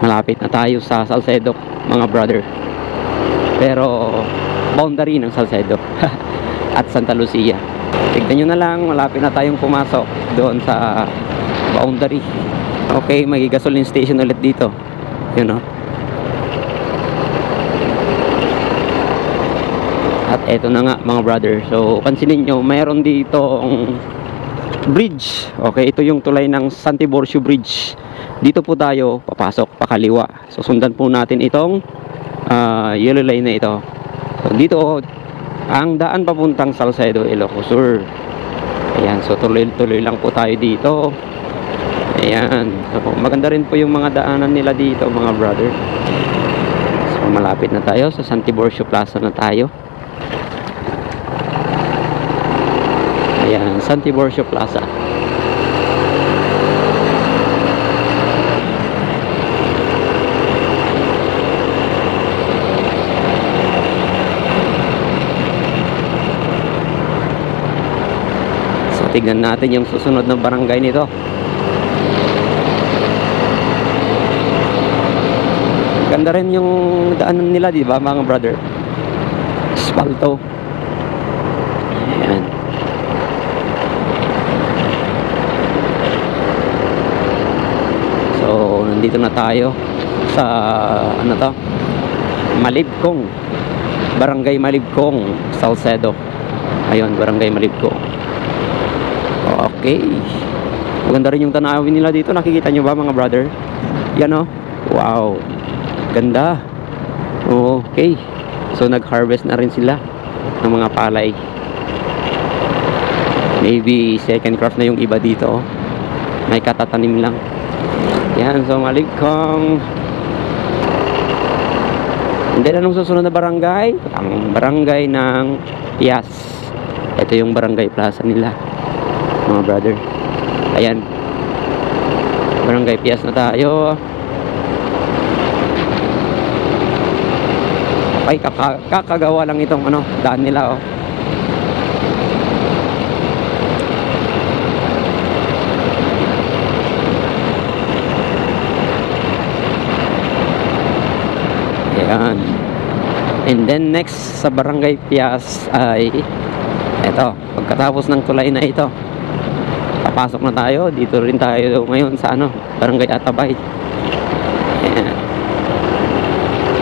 Malapit na tayo sa Salcedo, mga brother. Pero boundary ng Salcedo at Santa Lucia. Tignan nyo na lang, malapit na tayong pumasok doon sa boundary. Okay, may gasoline station ulit dito. Yun know? At eto na nga mga brother. So pansinin nyo, mayroon dito bridge. Okay, ito yung tulay ng San Tiburcio Bridge. Dito po tayo papasok pakaliwa. So sundan po natin itong yellow line na ito. So dito ang daan papuntang Salcedo, Ilocos Sur. Ayan, so tuloy-tuloy lang po tayo dito. Ayan, so maganda rin po yung mga daanan nila dito mga brother. So malapit na tayo sa San Tiburcio Plaza na tayo. Ayan, San Tiburcio Plaza. So tignan natin yung susunod na barangay nito. Ganda rin yung daanan nila, di ba mga brother? Asfalto. Ayan. So nandito na tayo sa ano to, Malibcong, Barangay Malibcong, Salcedo. Ayun, Barangay Malibcong. Okay, maganda rin yung tanawin nila dito. Nakikita nyo ba mga brother? Yan o, wow, ganda. Okay, so nag-harvest na rin sila ng mga palay. Maybe second crop na yung iba dito. May katatanim lang. Yan, so Malibcong. And then anong susunod na barangay? Ang barangay ng Pias. Ito yung barangay plaza nila mga brother. Ayan, Barangay Pias na tayo. Ay, kakagawa lang itong ano, daan nila oh. Ayan. And then next sa Barangay Pias ay eto, pagkatapos ng tulay na ito, papasok na tayo. Dito rin tayo ngayon sa ano, Barangay Atabay. Ayan.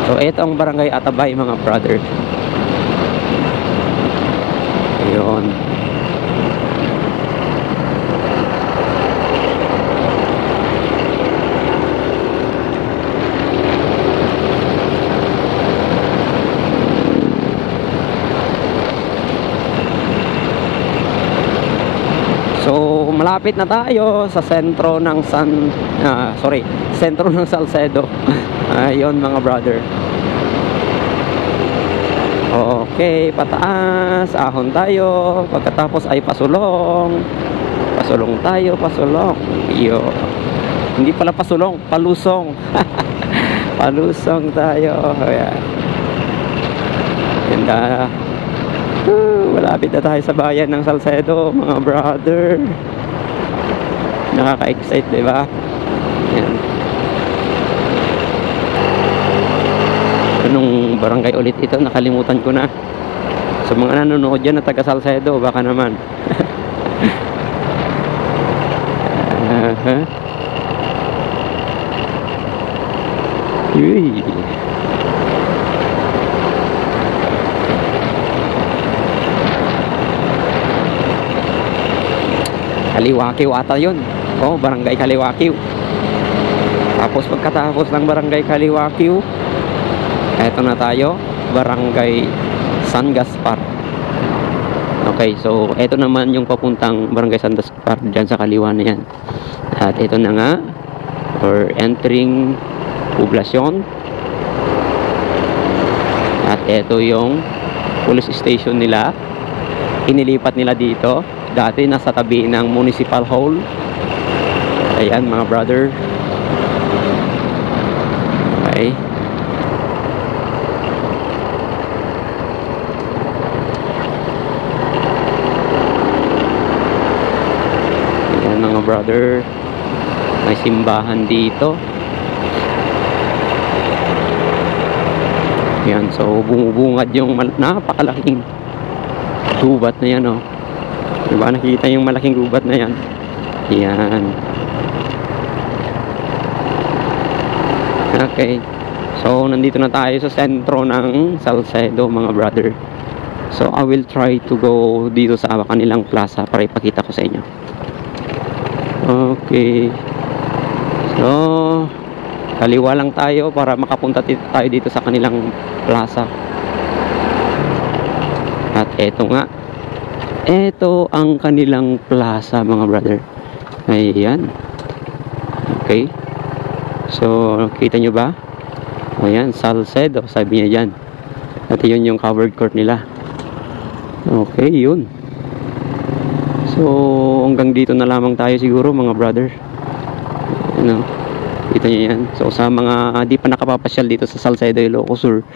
So ito ang Barangay Atabay mga brother. Ayun. So malapit na tayo sa sentro ng sentro ng Salcedo. Ayun mga brother. Okay, pataas, ahon tayo. Pagkatapos ay pasulong. Pasulong tayo, pasulong. Iyo. Hindi pala pasulong, palusong. Palusong tayo. Ayan. Ganda. Malapit na tayo sa bayan ng Salcedo mga brother. Nakaka-excite, diba? Ayan. Anong barangay ulit ito? Nakalimutan ko na. Sa mga nanonood dyan na taga Salcedo, baka naman. Uy. Kaliwakiw ata yun. Oh, Barangay Kaliwakiw. Tapos pagkatapos ng Barangay Kaliwakiw, eto na tayo, Barangay San Gaspar. Okay, so eto naman yung papuntang Barangay San Gaspar, dyan sa kaliwa na yan. At ito na nga, or entering poblasyon. At ito yung police station nila. Inilipat nila dito. Dati nasa tabi ng Municipal Hall. Ayan mga brother. Okay. Ayan mga brother. May simbahan dito. Yan, so bumubungad yung napakalaking gubat na yan, oh. Diba, nakikita yung malaking gubat na yan. Yan. Okay. So, nandito na tayo sa sentro ng Salcedo, mga brother. So, I will try to go dito sa kanilang plaza para ipakita ko sa inyo. Okay. So, kaliwa lang tayo para makapunta tayo dito sa kanilang plaza. At eto nga. Eto ang kanilang plaza, mga brother. Ayan. Okay. So, kita nyo ba? Ayan, Salcedo, sabi niya dyan. At yun yung covered court nila. Okay, yun. So, hanggang dito na lamang tayo siguro, mga brother. Ano, kita nyo yan. So, sa mga di pa nakapapasyal dito sa Salcedo, Ilocos Sur,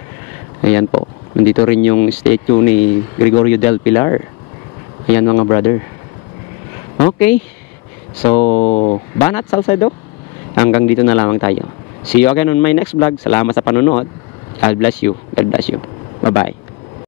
ayan po. Nandito rin yung statue ni Gregorio del Pilar. Ayan, mga brother. Okay. So, Banat Salcedo. Hanggang dito na lamang tayo. See you again on my next vlog. Salamat sa panonood. God bless you. God bless you. Bye-bye.